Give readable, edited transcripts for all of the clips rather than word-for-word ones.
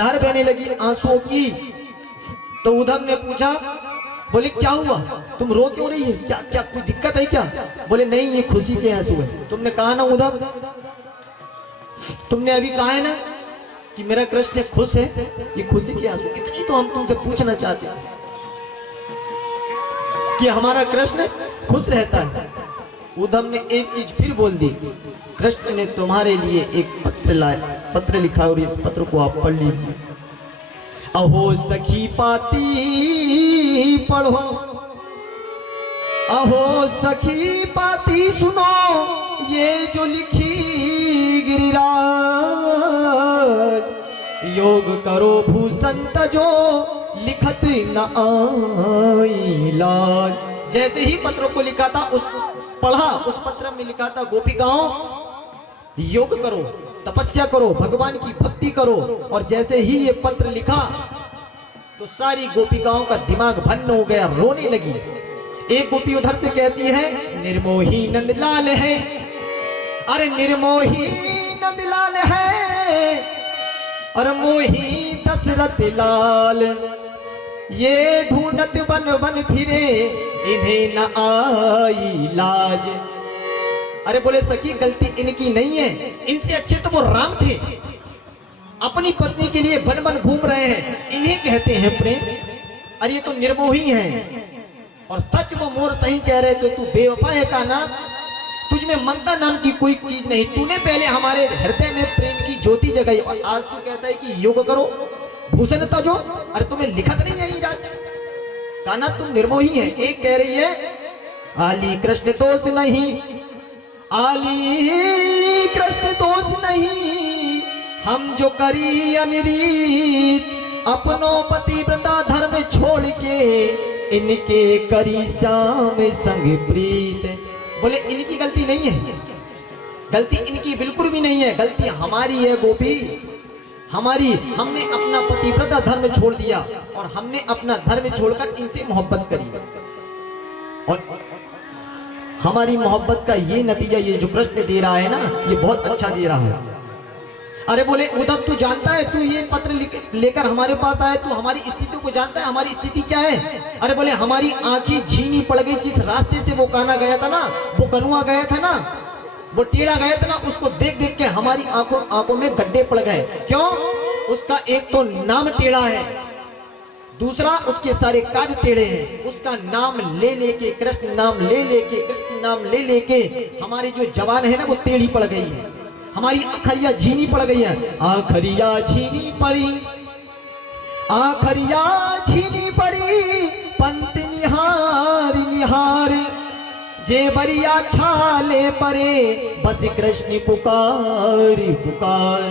धार बहने लगी आंसुओं की। तो उद्धव ने पूछा, बोले क्या हुआ, तुम रो क्यों रही है, क्या क्या कोई दिक्कत है क्या? बोले नहीं, ये खुशी के आंसू है। तुमने कहा ना उद्धव, तुमने अभी कहा है ना कि मेरा कृष्ण खुश है, ये खुशी के आंसू। इतनी तो हम तुमसे पूछना चाहते हैं कि हमारा कृष्ण खुश रहता है। उद्धव ने एक चीज फिर बोल दी, कृष्ण ने तुम्हारे लिए एक पत्र लिखा और इस पत्र को आप पढ़ लीजिए। अहो सखी पाती पढ़ो, अहो सखी पाती सुनो, ये जो लिखी गिरिराज, योग करो भूषण तजो, लिखत न आई लाज। जैसे ही पत्रों को लिखा था, पढ़ा, उस पत्र में लिखा था गोपिकाओं योग करो, तपस्या करो, भगवान की भक्ति करो। और जैसे ही ये पत्र लिखा तो सारी गोपिकाओं का दिमाग भन्न हो गया, रोने लगी। एक गोपी उधर से कहती है, निर्मोही नंदलाल है, अरे निर्मोही नंदलाल है, और मोही दशरथ लाल, ये ढूंढत बन बन फिरे, इन्हें न आई लाज। अरे बोले सखी, गलती इनकी नहीं है, इनसे अच्छे तो वो राम थे, अपनी पत्नी के लिए बन बन घूम रहे हैं, इन्हें कहते हैं प्रेम। अरे ये तो निर्मोही हैं। और सच वो मोर सही कह रहे थे, तू बेवफा है का ना, तुझ में ममता नाम की कोई चीज नहीं, तूने पहले हमारे हृदय में प्रेम की ज्योति जगाई, और आज तू कहता है कि योग करो भूषण तजो। अरे तुम्हें लिखत नहीं है राज, काना तुम निर्मोही है। एक कह रही है, आली कृष्ण दोष नहीं, आली कृष्ण दोष नहीं, हम जो करी अनिरीत, अपनों पतिव्रता धर्म छोड़ के, इनके करी श्याम संग प्रीत। बोले इनकी गलती नहीं है, गलती इनकी बिल्कुल भी नहीं है, गलती हमारी है गोपी, हमारी। हमने अपना पतिव्रता धर्म छोड़ दिया और हमने अपना धर्म छोड़कर इनसे मोहब्बत करी, और हमारी मोहब्बत का ये नतीजा ये जो कृष्ण दे रहा है ना, ये बहुत अच्छा दे रहा है। अरे बोले उद्धव, तू जानता है, तू ये पत्र लेकर हमारे पास आया, तू हमारी स्थिति को जानता है, हमारी स्थिति क्या है? अरे बोले हमारी आंखें झीनी पड़ गई, जिस रास्ते से वो काना गया था ना, वो कनुआ गया था ना, वो टेढ़ा गया था ना, उसको देख देख के हमारी आंखों में गड्ढे पड़ गए। क्यों? उसका एक तो नाम टेढ़ा है, दूसरा उसके सारे कार्य टेढ़े हैं। उसका नाम ले लेके, कृष्ण नाम ले लेके, कृष्ण नाम ले लेके हमारी जो जवान है ना, वो टेढ़ी पड़ गई है, हमारी आखरिया झीनी पड़ गई है। आखरिया झीनी पड़ी, आखरिया झीनी पड़ी, पंत निहार निहार, जे बरिया छाले परे, बस कृष्ण पुकार पुकार।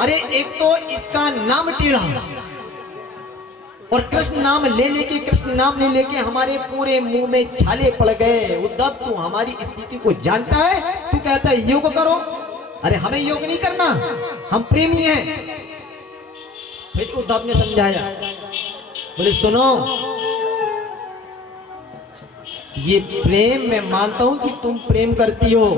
अरे एक तो इसका नाम टेढ़ा, और कृष्ण नाम ले लेके, कृष्ण नाम ले लेके हमारे पूरे मुंह में छाले पड़ गए। उद्धव, तू हमारी स्थिति को जानता है, तू कहता है योग करो। अरे हमें योग नहीं करना, हम प्रेमी हैं। फिर उद्धव ने समझाया, बोले सुनो, ये प्रेम मैं मानता हूं कि तुम प्रेम करती हो,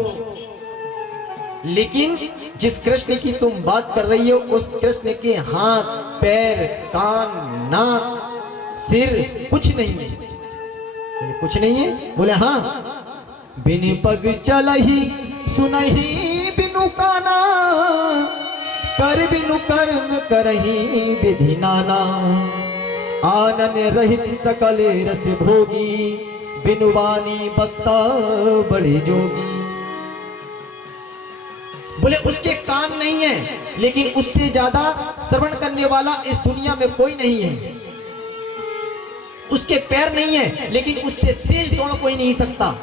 लेकिन जिस कृष्ण की तुम बात कर रही हो, उस कृष्ण के हाथ पैर कान नाक सिर कुछ नहीं है। बोले कुछ नहीं है? बोले हाँ, बिन पग चलही सुनही बिनु काना, कर बिनु कर्म करही विधि नाना, आनन रहित सकल रस भोगी, बिनु वाणी बक्ता बड़े जोगी। बोले उसके कान नहीं है, लेकिन उससे ज्यादा श्रवण करने वाला इस दुनिया में कोई नहीं है। उसके पैर नहीं है, लेकिन उससे तेज दौड़ कोई नहीं सकता।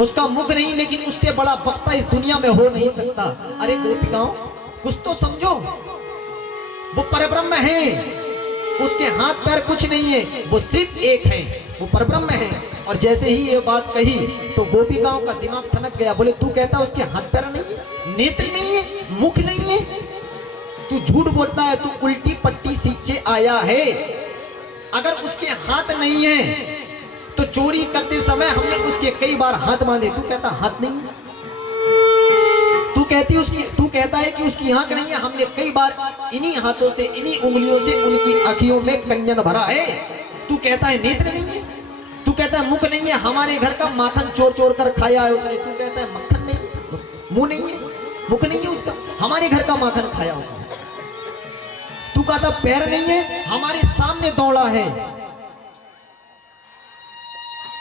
उसका मुख नहीं, लेकिन उससे बड़ा वक्ता इस दुनिया में हो नहीं सकता। अरे गोपिकाओं, कुछ तो समझो, वो परब्रह्म है, उसके हाथ पैर कुछ नहीं है, वो सिर्फ एक है, वो परब्रह्म है। और जैसे ही ये बात कही तो गोपिकाओं का दिमाग ठनक गया। बोले तू कहता है उसके हाथ पैर नहीं है, नेत्र नहीं है, मुख नहीं है, तू झूठ बोलता है, तू उल्टी पट्टी सीख के आया है। अगर उसके हाथ नहीं है तो चोरी करते समय हमने उसके कई बार हाथ बांधे, तू कहता हाथ नहीं है, तू तू कहता है कि उसकी आंख नहीं है। हमने कई बार इन्हीं हाथों से, इन्हीं उंगलियों से उनकी आंखियों में कंजन भरा है। तू कहता है नेत्र नहीं है, तू कहता है मुख नहीं है। हमारे घर का माखन चोर चोर कर खाया है उसने, तू कहता है मक्खन नहीं है, मुंह नहीं है, मुख नहीं है उसका, हमारे घर का माखन खाया उसने। तू कहता पैर नहीं है, हमारे सामने दौड़ा है।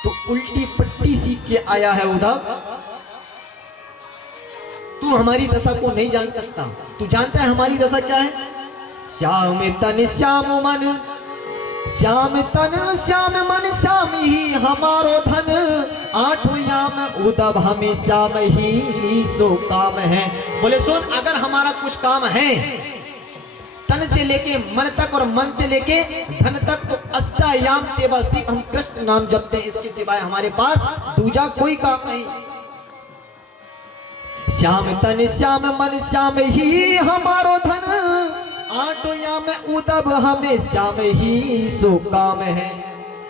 तो उल्टी पट्टी सीख के आया है उद्धव। तू हमारी दशा को नहीं जान सकता। तू जानता है हमारी दशा क्या है? श्याम तन श्याम मन, श्याम तन श्याम मन, श्याम ही हमारो धन। आठों याम उद्धव हमें श्याम ही सो काम है। बोले सुन, अगर हमारा कुछ काम है तन से लेके मन तक और मन से लेके धन तक, तो अष्टायाम सेवा सिर्फ हम कृष्ण नाम जपते हैं। इसके सिवाय हमारे पास दूजा कोई काम नहीं। श्याम तन श्याम मन, श्याम ही हमारो धन। आठों याम उद्धव हमें श्याम ही सो काम है।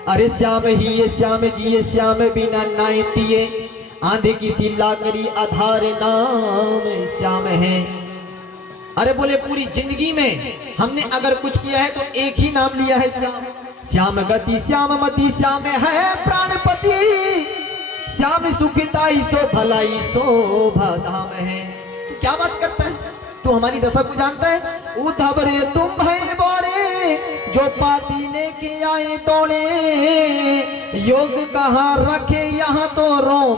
अरे श्याम ही ये श्याम जी, ये श्याम बिना नाय तिए। आंधे की सी लाकड़ी आधार नाम श्याम है। अरे बोले पूरी जिंदगी में हमने अगर कुछ किया है तो एक ही नाम लिया है, श्याम। श्याम गति श्याम मति, श्याम है प्राणपति। श्याम सुखदाई सो भलाई शोभा धाम है। तू क्या बात करता है? तू हमारी दशा को जानता है? उद्धव रे तुम भय बोरे, जो पाती लेके आए तोड़े। योग कहाँ रखे यहाँ तो रो